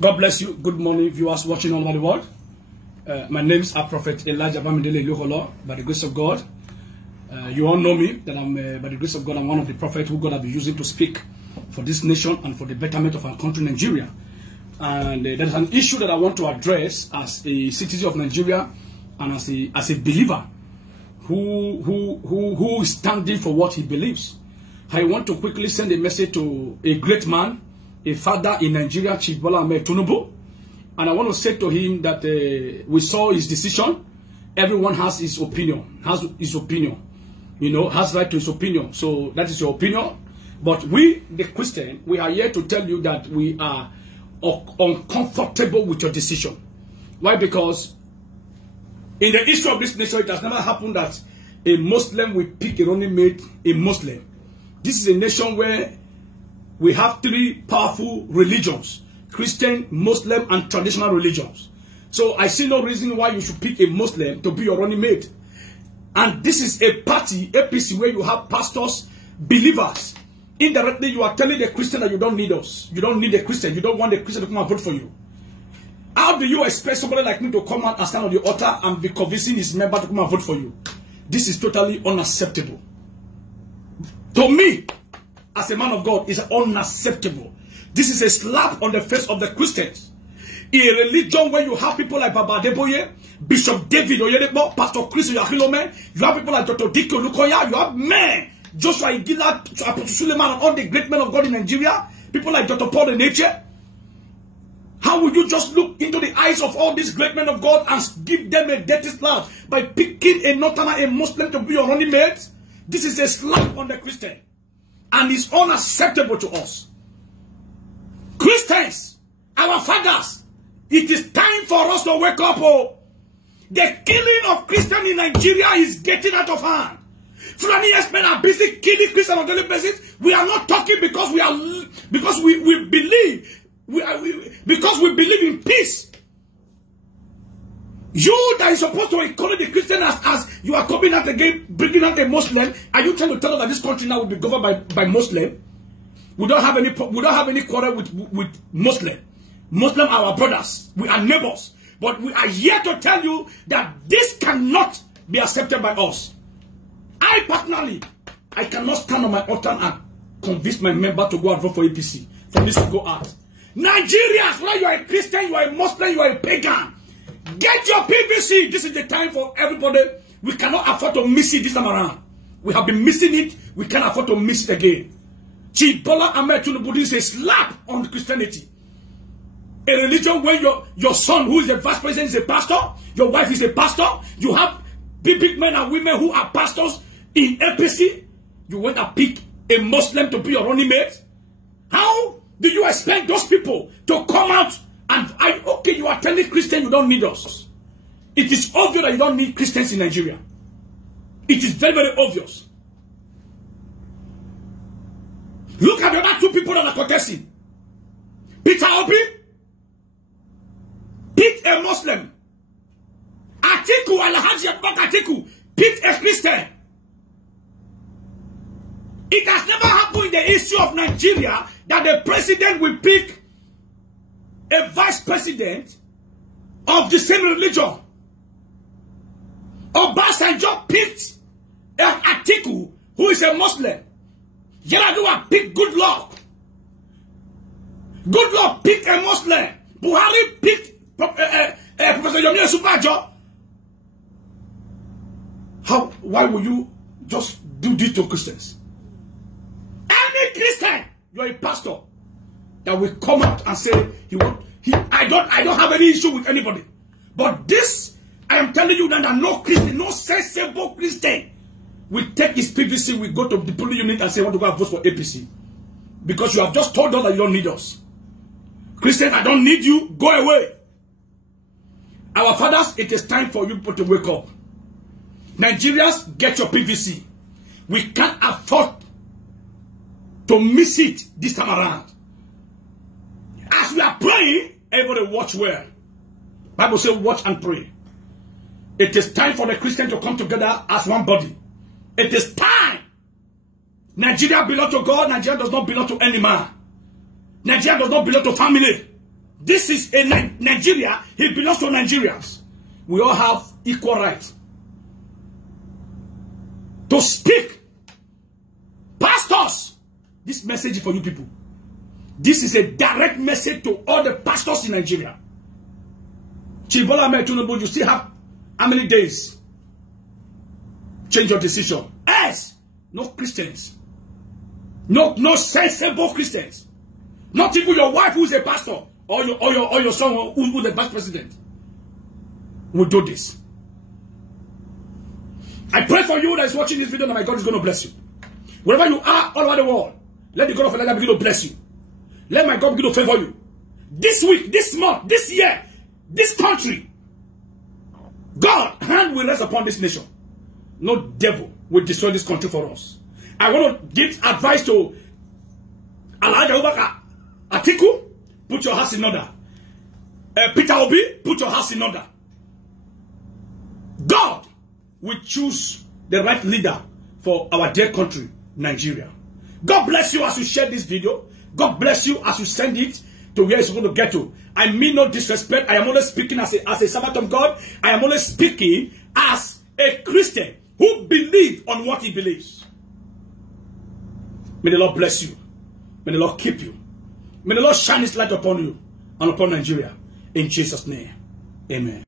God bless you. Good morning, viewers watching all over the world. My name is Prophet Elijah Bamidele Elijah Charles. By the grace of God, you all know me, that I'm, by the grace of God, I'm one of the prophets who God has been using to speak for this nation and for the betterment of our country, Nigeria. And there is an issue that I want to address as a citizen of Nigeria and as a believer who is standing for what he believes. I want to quickly send a message to a great man, a father in Nigeria, Chief TINUBU. And I want to say to him that we saw his decision. Everyone has his opinion, you know, has right to his opinion. So that is your opinion. But we, the Christian, we are here to tell you that we are uncomfortable with your decision. Why? Because in the history of this nation, it has never happened that a Muslim will pick a running mate, a Muslim. This is a nation where we have three powerful religions: Christian, Muslim, and traditional religions. So I see no reason why you should pick a Muslim to be your running mate. And this is a party, APC, where you have pastors, believers. Indirectly, you are telling the Christian that you don't need us. You don't need a Christian. You don't want a Christian to come and vote for you. How do you expect somebody like me to come out and stand on the altar and be convincing his member to come and vote for you? This is totally unacceptable. To me, as a man of God, it's unacceptable. This is a slap on the face of the Christians. In a religion where you have people like Bamidele, Bishop David Oyedepo, Pastor Chris Oyahilome, you have people like Dr. Dike Olukoya, you have men, Joshua Igila, Apostle Suleiman, and all the great men of God in Nigeria, people like Dr. Paul Eneche. How would you just look into the eyes of all these great men of God and give them a dirty slap by picking a Northerner, a Muslim, to be your running mate? This is a slap on the Christian. And it's unacceptable to us. Christians, our fathers, it is time for us to wake up. Oh. The killing of Christians in Nigeria is getting out of hand. Fulani men are busy killing Christians on a daily basis. We are not talking because we believe in peace. You that is supposed to call the Christian as you are coming out again, bringing out a Muslim, are you trying to tell us that this country now will be governed by Muslim? We don't have any quarrel with Muslim. Muslim are our brothers. We are neighbors. But we are here to tell you that this cannot be accepted by us. I personally, I cannot stand on my altar and convince my member to go and vote for APC. For this to go out. Nigerians, whether you are a Christian, you are a Muslim, you are a pagan, get your PVC. This is the time for everybody. We cannot afford to miss it this time around. We have been missing it. We can't afford to miss it again. Chief TINUBU is a slap on Christianity. A religion where your son, who is the vice president, is a pastor. Your wife is a pastor. You have big men and women who are pastors in APC. You want to pick a Muslim to be your running mate? How do you expect those people to come out and, okay, you are telling Christians you don't need us. It is obvious that you don't need Christians in Nigeria. It is very, very obvious. Look at the other two people that are contesting. Peter Obi, pick a Muslim. Atiku, Alhaji Abubakar Atiku, pick a Christian. It has never happened in the history of Nigeria that the president will pick a vice president of the same religion. Obasanjo picked Atiku, who is a Muslim. Yaradua picked Goodluck. Goodluck picked a Muslim. Buhari picked Professor Yomi Osinbajo. Why will you just do this to Christians? Any Christian, you are a pastor, that will come out and say I don't have any issue with anybody. But this, I am telling you that no Christian, no sensible Christian will take his PVC, will go to the police unit and say, I want to go and vote for APC. Because you have just told us that you don't need us. Christians, I don't need you, go away. Our fathers, it is time for you to wake up. Nigerians, get your PVC. We can't afford to miss it this time around. As we are praying, everybody watch well. Bible says watch and pray. It is time for the Christians to come together as one body. It is time. Nigeria belongs to God. Nigeria does not belong to any man. Nigeria does not belong to family. This is a Nigeria. He belongs to Nigerians. We all have equal right to speak. Pastors, this message is for you people. This is a direct message to all the pastors in Nigeria. Chief Bola Ahmed Tinubu, you still have how many days? Change your decision. Yes, no Christians. No sensible Christians. Not even your wife who is a pastor or your son who is the vice president will do this. I pray for you that is watching this video that my God is going to bless you. Wherever you are all over the world, let the God of Elijah begin to bless you. Let my God begin to favor you. This week, this month, this year, this country, God's hand will rest upon this nation. No devil will destroy this country for us. I want to give advice to Elijah Atiku, put your house in order. Peter Obi, put your house in order. God will choose the right leader for our dear country, Nigeria. God bless you as you share this video. God bless you as you send it to where it's supposed to get to. I mean no disrespect. I am only speaking as a servant of God. I am only speaking as a Christian who believes on what he believes. May the Lord bless you. May the Lord keep you. May the Lord shine his light upon you and upon Nigeria. In Jesus' name, amen.